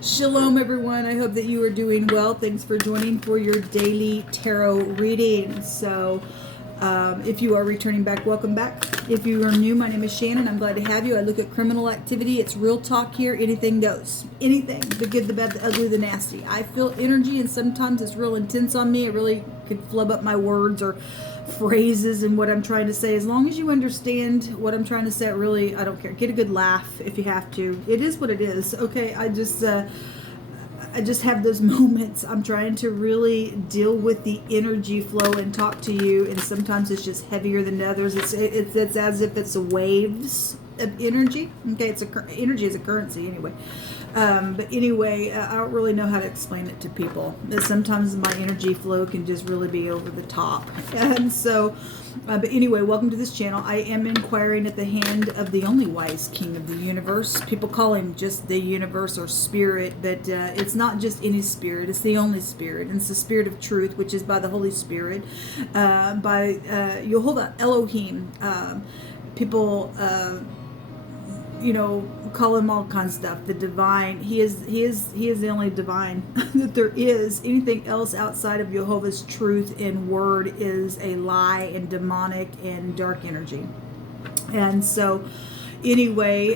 Shalom, everyone. I hope that you are doing well. Thanks for joining for your daily tarot reading. So, if you are returning back, welcome back. If you are new, my name is Shannon. I'm glad to have you. I look at criminal activity. It's real talk here. Anything goes. Anything. The good, the bad, the ugly, the nasty. I feel energy, and sometimes it's real intense on me. It really could flub up my words or phrases and what I'm trying to say. As long as you understand what I'm trying to say, really, I don't care. Get a good laugh if you have to. It is what it is. Okay, I just have those moments. I'm trying to really deal with the energy flow and talk to you, and sometimes it's just heavier than others. It's as if it's waves of energy. Okay, energy is a currency anyway. But anyway, I don't really know how to explain it to people. Sometimes my energy flow can just really be over the top. And so, but anyway, welcome to this channel. I am inquiring at the hand of the only wise king of the universe. People call him just the universe or spirit, but it's not just any spirit. It's the only spirit. And it's the spirit of truth, which is by the Holy Spirit, by Jehovah Elohim. People call him all kinds of stuff. The divine. He is the only divine that there is. Anything else outside of Jehovah's truth and word is a lie and demonic and dark energy. And so anyway,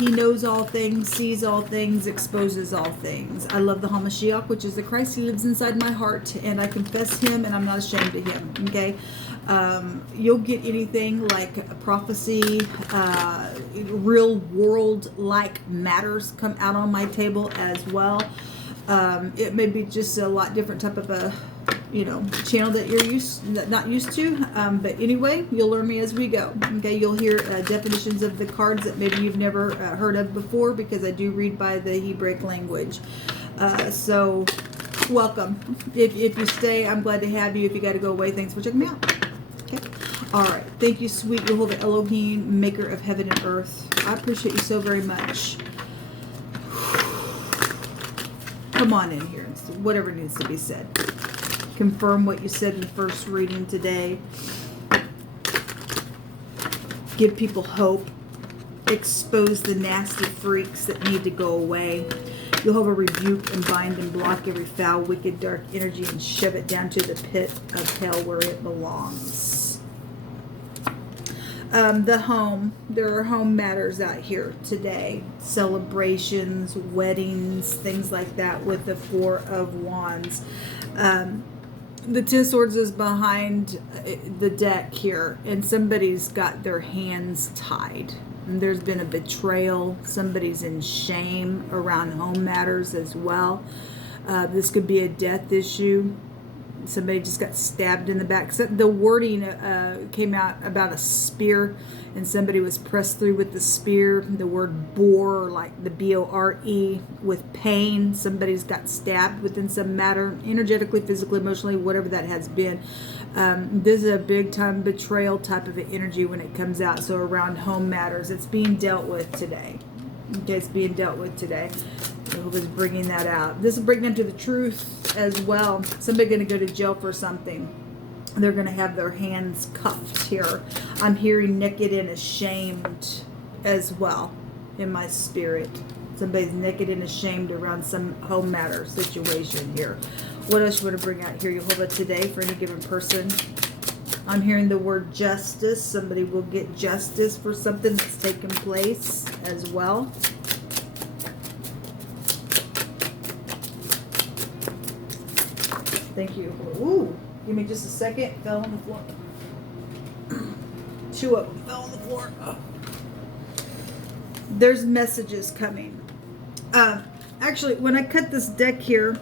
he knows all things, sees all things, exposes all things. I love the HaMashiach, which is the Christ. He lives inside my heart, and I confess him, and I'm not ashamed of him. Okay. You'll get anything like a prophecy, real world like matters come out on my table as well. It may be just a lot different type of a channel that you're not used to, but anyway, you'll learn me as we go. Okay, you'll hear definitions of the cards that maybe you've never heard of before, because I do read by the Hebraic language. So welcome. If you stay, I'm glad to have you. If you got to go away, thanks for checking me out. Okay. All right. Thank you, sweet Jehovah Elohim, maker of heaven and earth. I appreciate you so very much. Come on in here. Whatever needs to be said. Confirm what you said in the first reading today. Give people hope. Expose the nasty freaks that need to go away. Jehovah rebuke and bind and block every foul, wicked, dark energy and shove it down to the pit of hell where it belongs. The home. There are home matters out here today. Celebrations, weddings, things like that with the Four of Wands. The Ten of Swords is behind the deck here, and somebody's got their hands tied. And there's been a betrayal. Somebody's in shame around home matters as well. This could be a death issue. Somebody just got stabbed in the back. So the wording came out about a spear, and somebody was pressed through with the spear. The word bore, like the B-O-R-E, with pain. Somebody's got stabbed within some matter, energetically, physically, emotionally, whatever that has been. This is a big time betrayal type of energy when it comes out. So around home matters, it's being dealt with today. Okay, it's being dealt with today. Jehovah's bringing that out. This is bringing them to the truth as well. Somebody going to go to jail for something. They're going to have their hands cuffed here. I'm hearing naked and ashamed as well in my spirit. Somebody's naked and ashamed around some home matter situation here. What else you want to bring out here, Jehovah, today for any given person? I'm hearing the word justice. Somebody will get justice for something that's taken place as well. Thank you. Ooh, give me just a second. Fell on the floor. Two of them fell on the floor. Oh. There's messages coming. Actually, when I cut this deck here,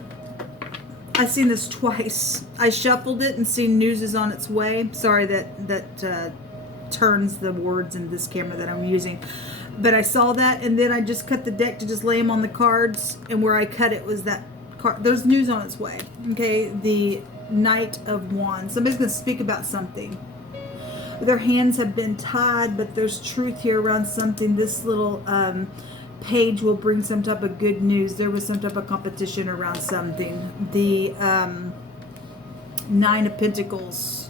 I've seen this twice. I shuffled it and seen news is on its way. Sorry that turns the words in this camera that I'm using. But I saw that, and then I just cut the deck to just lay them on the cards, and where I cut it was that card. There's news on its way. Okay, the Knight of Wands. Somebody's going to speak about something. Their hands have been tied, but there's truth here around something. This little page will bring some type of good news. There was some type of competition around something. The Nine of Pentacles.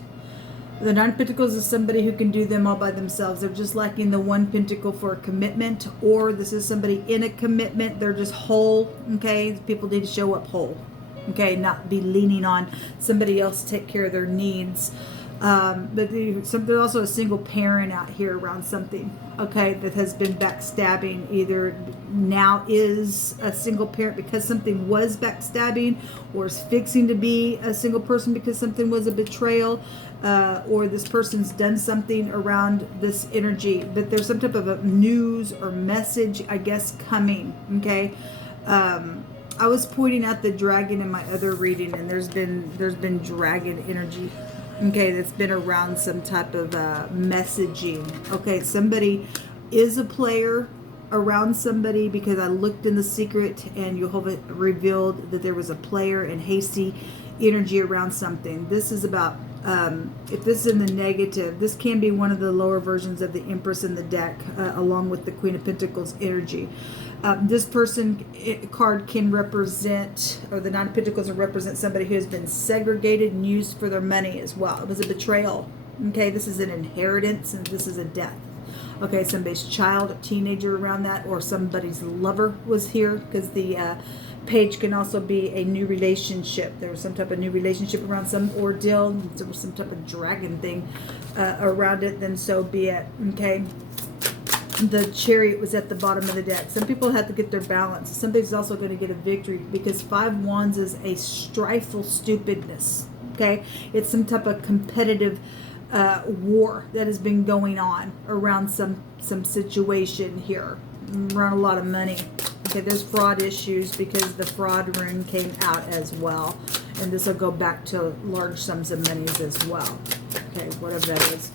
The Nine of Pentacles is somebody who can do them all by themselves. They're just lacking the one pentacle for a commitment, or this is somebody in a commitment. They're just whole, okay? People need to show up whole, okay? Not be leaning on somebody else to take care of their needs. But there's also a single parent out here around something, okay, that has been backstabbing. Either now is a single parent because something was backstabbing, or is fixing to be a single person because something was a betrayal, or this person's done something around this energy. But there's some type of a news or message, I guess, coming, okay? I was pointing out the dragon in my other reading, and there's been dragon energy, okay, that's been around some type of messaging. Okay, somebody is a player around somebody, because I looked in the secret and Jehovah revealed that there was a player and hasty energy around something. This is about, if this is in the negative, this can be one of the lower versions of the Empress in the deck, along with the Queen of Pentacles energy. This person card can represent, or the Nine of Pentacles will represent somebody who has been segregated and used for their money as well. It was a betrayal. Okay, this is an inheritance, and this is a death. Okay, somebody's child, teenager around that, or somebody's lover was here, because the page can also be a new relationship. There was some type of new relationship around some ordeal. There was some type of dragon thing around it, then so be it. Okay. The Chariot was at the bottom of the deck. Some people have to get their balance. Somebody's also going to get a victory, because 5 Wands is a strifeful stupidness. Okay, it's some type of competitive war that has been going on around some situation here, around a lot of money. Okay, there's fraud issues, because the fraud rune came out as well, and this will go back to large sums of monies as well. Okay, whatever that is.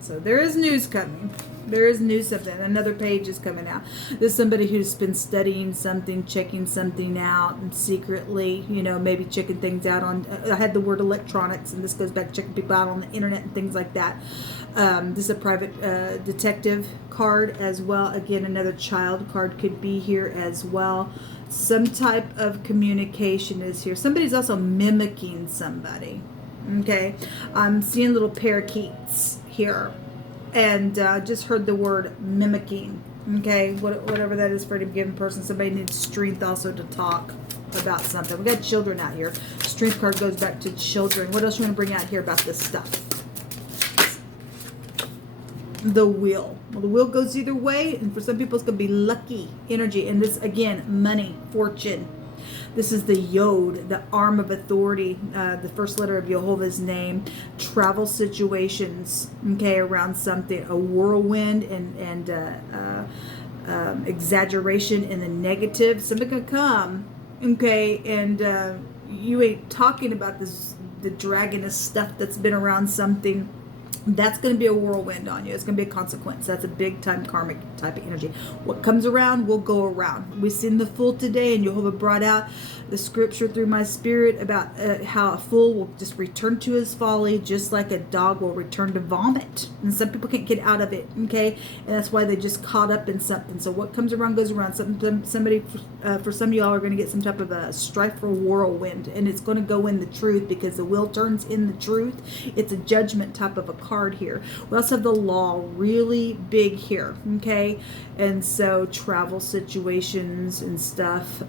So there is news coming. There is news something. Another page is coming out. There's somebody who's been studying something, checking something out, and secretly, you know, maybe checking things out on, I had the word electronics, and this goes back to checking people out on the internet and things like that. This is a private detective card as well. Again, another child card could be here as well. Some type of communication is here. Somebody's also mimicking somebody. Okay. I'm seeing little parakeets here. And just heard the word mimicking. Okay, whatever that is for any given person. Somebody needs strength also to talk about something. We got children out here. Strength card goes back to children. What else you want to bring out here about this stuff? The wheel. Well, the wheel goes either way, and for some people it's going to be lucky energy. And this, again, money, fortune. This is the Yod, the arm of authority, the first letter of Jehovah's name. Travel situations, okay, around something. A whirlwind and exaggeration in the negative. Somebody could come, okay, and you ain't talking about this, the dragoness stuff that's been around something. That's going to be a whirlwind on you. It's going to be a consequence. That's a big time karmic type of energy. What comes around will go around. We've seen the Fool today, and Jehovah brought out the scripture through my spirit about how a fool will just return to his folly, just like a dog will return to vomit. And some people can't get out of it, okay? And that's why they just caught up in something. So what comes around goes around. Somebody, for some of y'all, are going to get some type of a strife or whirlwind, and it's going to go in the truth, because the wheel turns in the truth. It's a judgment type of a card here. We also have the law, really big here, okay? And so travel situations and stuff,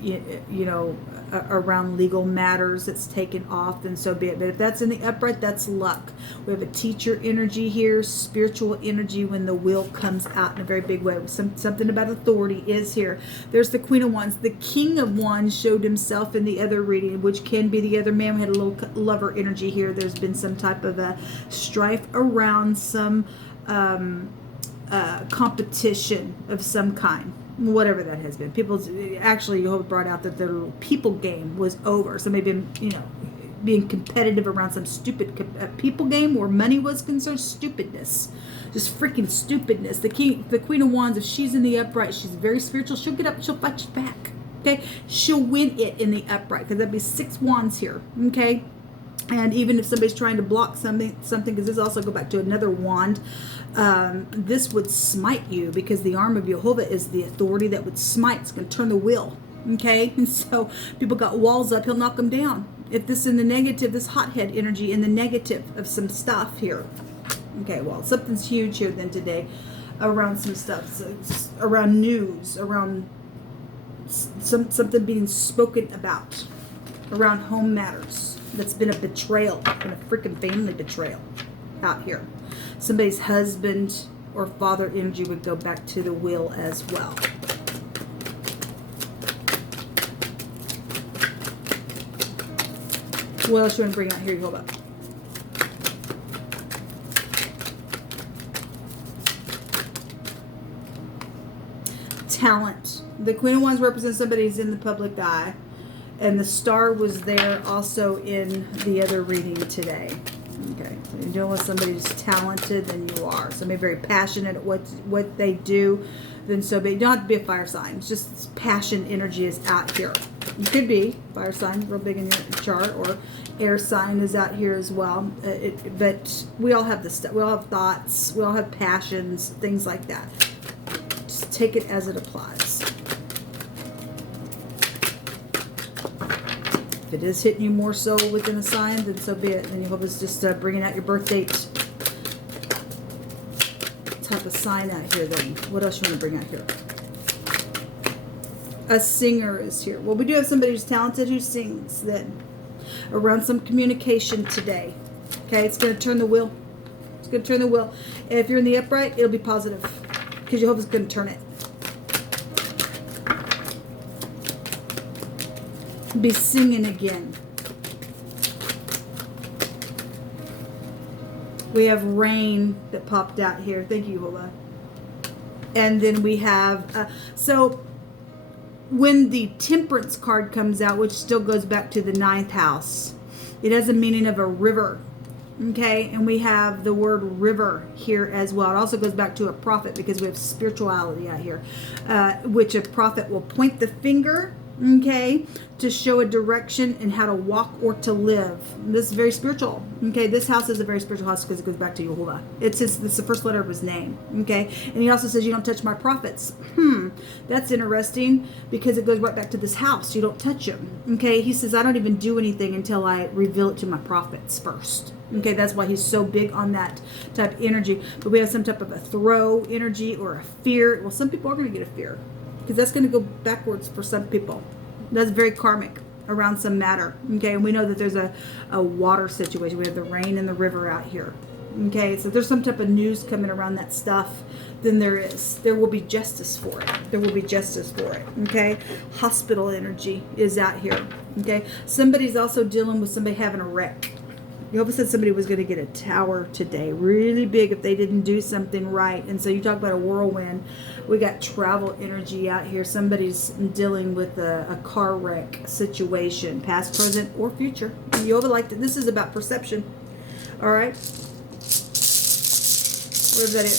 you know, around legal matters that's taken off, and so be it. But if that's in the upright, that's luck. We have a teacher energy here, spiritual energy when the wheel comes out in a very big way. Something about authority is here. There's the Queen of Wands. The King of Wands showed himself in the other reading, which can be the other man. We had a little lover energy here. There's been some type of a strife around some competition of some kind. Whatever that has been. People actually brought out that their little people game was over. Somebody been, you know, being competitive around some stupid people game where money was concerned. Stupidness. Just freaking stupidness. The Queen of Wands, if she's in the upright, she's very spiritual. She'll get up, she'll fight you back. Okay? She'll win it in the upright, because that'd be 6 wands here. Okay? And even if somebody's trying to block something, because this also go back to another wand, this would smite you, because the arm of Jehovah is the authority that would smite. It's going to turn the wheel. Okay, and so people got walls up, he'll knock them down. if this in the negative, this hothead energy in the negative of some stuff here. Okay, well, something's huge here then today around some stuff, so around news, around something being spoken about, around home matters. That's been a betrayal, been a freaking family betrayal out here. Somebody's husband or father energy would go back to the wheel as well. What else you want to bring out here? Hold up. Talent. The Queen of Wands represents somebody who's in the public eye, and the star was there also in the other reading today. Okay, so you're dealing with somebody who's talented than you are. Somebody very passionate at what they do. Then so be. You don't have to be a fire sign. It's just this passion energy is out here. You could be fire sign, real big in your chart, or air sign is out here as well. But we all have this stuff. We all have thoughts. We all have passions, things like that. Just take it as it applies. If it is hitting you more so within a sign, then so be it. Then you hope it's just bringing out your birth date type of sign out here. Then what else you want to bring out here? A singer is here. Well, we do have somebody who's talented who sings then around some communication today. Okay, it's going to turn the wheel. It's going to turn the wheel. If you're in the upright, it'll be positive because you hope it's going to turn it. Be singing again. We have rain that popped out here. Thank you, Hola. And then we have so when the Temperance card comes out, which still goes back to the 9th house, it has a meaning of a river. Okay, and we have the word river here as well. It also goes back to a prophet because we have spirituality out here, which a prophet will point the finger, okay, to show a direction and how to walk or to live. This is very spiritual. Okay, this house is a very spiritual house because it goes back to Yehovah. It's the first letter of his name. Okay, and he also says, you don't touch my prophets. That's interesting because it goes right back to this house. You don't touch them. Okay, he says, I don't even do anything until I reveal it to my prophets first. Okay, that's why he's so big on that type of energy. But we have some type of a throw energy or a fear. Well, some people are going to get a fear because that's going to go backwards for some people. That's very karmic around some matter. Okay, and we know that there's a water situation. We have the rain and the river out here. Okay, so there's some type of news coming around that stuff. Then there will be justice for it. There will be justice for it. Okay, hospital energy is out here. Okay, somebody's also dealing with somebody having a wreck. Yehovah said somebody was going to get a tower today, really big if they didn't do something right. And so you talk about a whirlwind. We got travel energy out here. Somebody's dealing with a car wreck situation, past, present, or future. And Yehovah liked it. This is about perception. All right. Where's that at?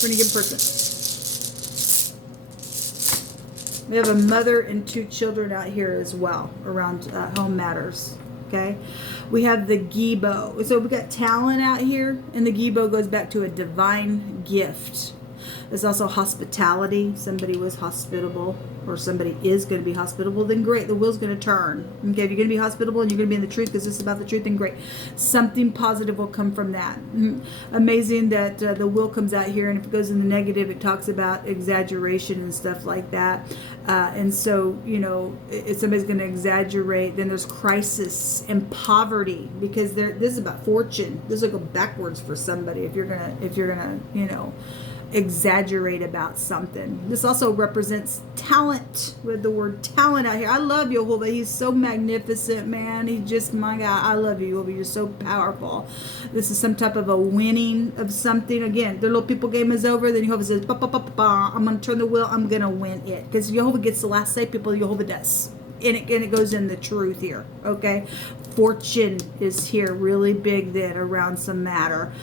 Pretty good person. We have a mother and 2 children out here as well around home matters. Okay, we have the Gibo. So we got talent out here, and the Gibo goes back to a divine gift. There's also hospitality. Somebody was hospitable, or somebody is going to be hospitable, then great. The wheel's going to turn. Okay, if you're going to be hospitable and you're going to be in the truth because this is about the truth, then great. Something positive will come from that. Amazing that the wheel comes out here, and if it goes in the negative, it talks about exaggeration and stuff like that. And so, you know, if somebody's going to exaggerate, then there's crisis and poverty because this is about fortune. This will go backwards for somebody if you're gonna, you know, exaggerate about something. This also represents talent with the word talent out here. I love Yehovah. He's so magnificent, man. He just, my God, I love you, Yehovah. You're so powerful. This is some type of a winning of something. Again, the little people game is over. Then Yehovah says, ba, ba, ba, ba, ba. I'm going to turn the wheel. I'm going to win it. Because Yehovah gets the last say, people. Yehovah does. And it goes in the truth here. Okay. Fortune is here really big then around some matter.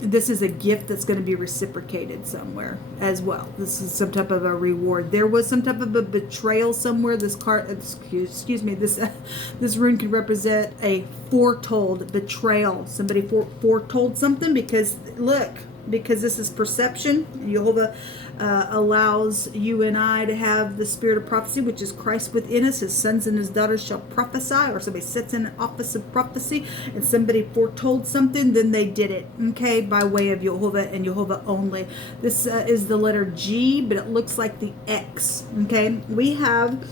This is a gift that's going to be reciprocated somewhere as well. This is some type of a reward. There was some type of a betrayal somewhere. This card, excuse me, this rune could represent a foretold betrayal. Somebody foretold something because, look, because this is perception. Yehovah allows you and I to have the spirit of prophecy, which is Christ within us. His sons and his daughters shall prophesy, or somebody sits in an office of prophecy and somebody foretold something, then they did it, okay, by way of Jehovah and Jehovah only. This is the letter G, but it looks like the X, okay. We have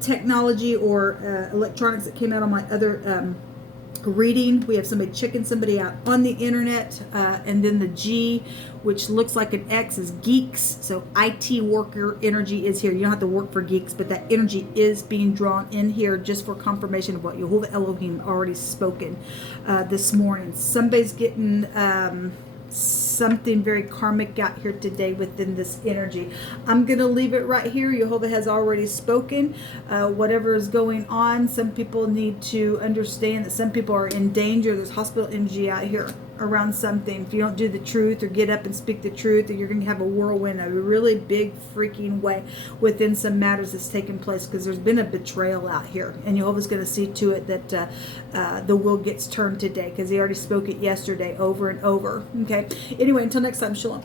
technology or electronics that came out on my other reading. We have somebody checking somebody out on the internet, and then the G, which looks like an X, is geeks. So IT worker energy is here. You don't have to work for geeks, but that energy is being drawn in here just for confirmation of what Jehovah Elohim already spoken this morning. Somebody's getting something very karmic out here today within this energy. I'm going to leave it right here. Jehovah has already spoken. Whatever is going on, some people need to understand that some people are in danger. There's hospital energy out here around something. If you don't do the truth or get up and speak the truth, you're going to have a whirlwind, a really big freaking way within some matters that's taking place, because there's been a betrayal out here, and Jehovah's going to see to it that the wheel gets turned today, because he already spoke it yesterday over and over. Okay, anyway, until next time, shalom.